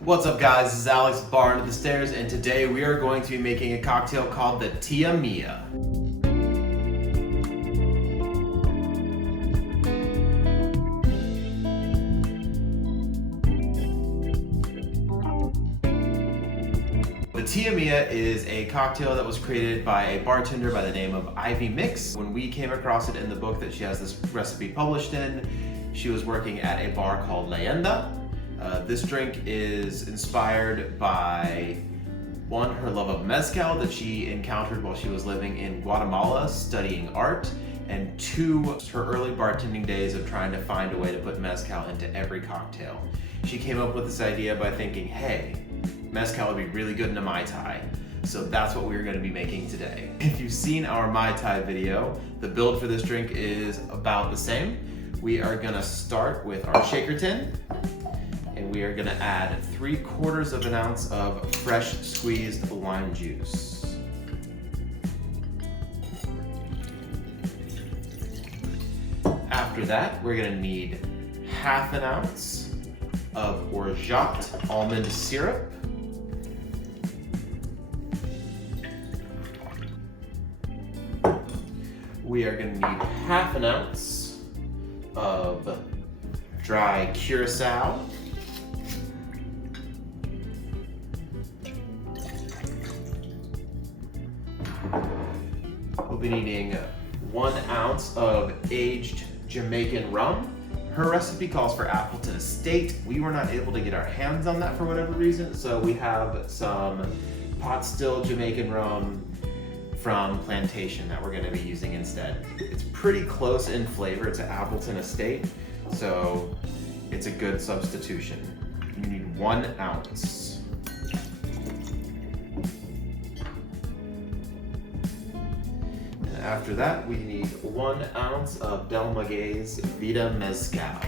What's up guys, this is Alex with Bar Under the Stairs, and today we are going to be making a cocktail called the Tia Mia. The Tia Mia is a cocktail that was created by a bartender by the name of Ivy Mix. When we came across it in the book that she has this recipe published in, she was working at a bar called Leyenda. This drink is inspired by, one, her love of mezcal that she encountered while she was living in Guatemala studying art, and two, her early bartending days of trying to find a way to put mezcal into every cocktail. She came up with this idea by thinking, hey, mezcal would be really good in a Mai Tai. So that's what we're going to be making today. If you've seen our Mai Tai video, the build for this drink is about the same. We are going to start with our shaker tin, and we are going to add 3/4 of an ounce of fresh squeezed lime juice. After that, we're going to need 1/2 ounce of Orgeat almond syrup. We are going to need 1/2 ounce of Dry Curacao. We'll be needing 1 ounce of Aged Jamaican Rum. Her recipe calls for Appleton Estate. We were not able to get our hands on that for whatever reason, so we have some pot still Jamaican rum from Plantation that we're going to be using instead. It's pretty close in flavor to Appleton Estate, so it's a good substitution. You need 1 ounce. After that, we need 1 ounce of Maguey's Vida Mezcal.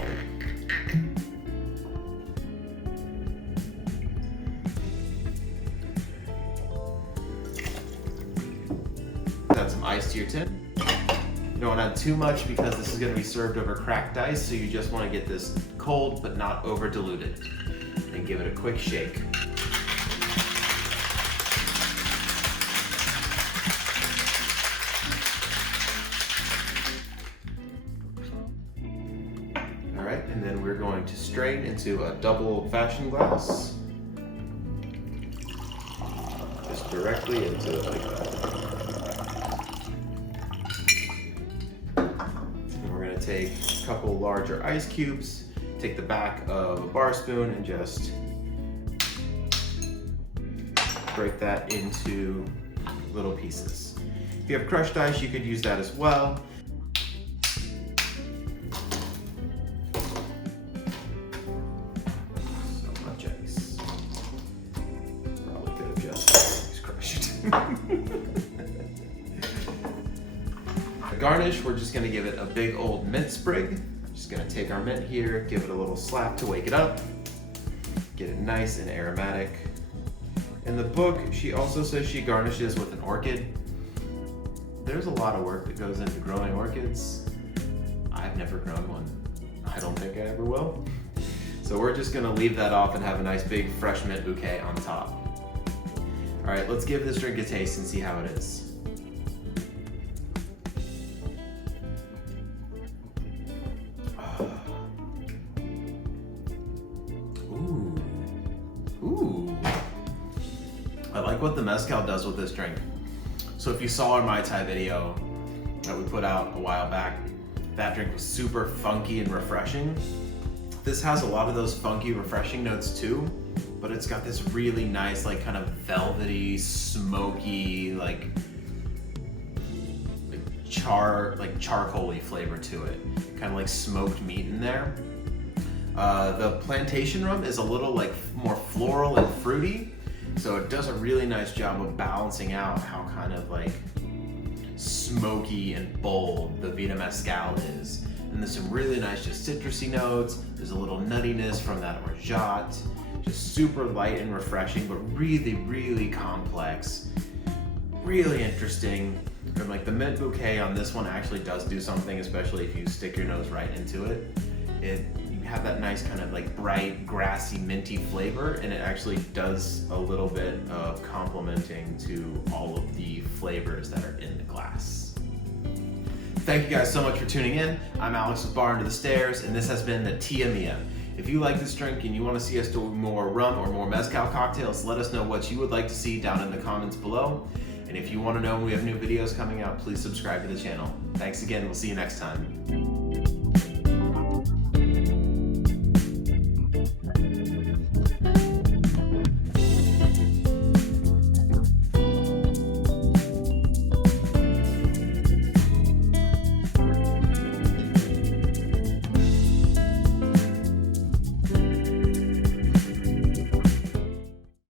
Add some ice to your tin. You don't want to add too much because this is going to be served over cracked ice, so you just want to get this cold but not over diluted. And give it a quick shake. Alright, and then we're going to strain into a double old-fashioned glass. Just directly into it like that. And we're going to take a couple larger ice cubes, take the back of a bar spoon, and just break that into little pieces. If you have crushed ice, you could use that as well. For garnish, we're just gonna give it a big old mint sprig. Just gonna take our mint here, give it a little slap to wake it up, get it nice and aromatic. In the book, she also says she garnishes with an orchid. There's a lot of work that goes into growing orchids. I've never grown one. I don't think I ever will. So we're just gonna leave that off and have a nice big fresh mint bouquet on top. All right, let's give this drink a taste and see how it is. Ooh. I like what the mezcal does with this drink. So if you saw our Mai Tai video that we put out a while back, that drink was super funky and refreshing. This has a lot of those funky, refreshing notes too, but it's got this really nice, like kind of velvety, smoky, like charcoaly flavor to it. Kind of like smoked meat in there. The Plantation rum is a little like more floral and fruity, so it does a really nice job of balancing out how kind of like smoky and bold the Vida Mezcal is. And there's some really nice just citrusy notes. There's a little nuttiness from that Orgeat. Just super light and refreshing, but really, really complex. Really interesting. And like the mint bouquet on this one actually does do something, especially if you stick your nose right into it. You have that nice kind of like bright, grassy, minty flavor, and it actually does a little bit of complementing to all of the flavors that are in the glass. Thank you guys so much for tuning in. I'm Alex with Bar Under the Stairs, and this has been the Tia Mia. If you like this drink and you want to see us do more rum or more mezcal cocktails, let us know what you would like to see down in the comments below. And if you want to know when we have new videos coming out, please subscribe to the channel. Thanks again, we'll see you next time.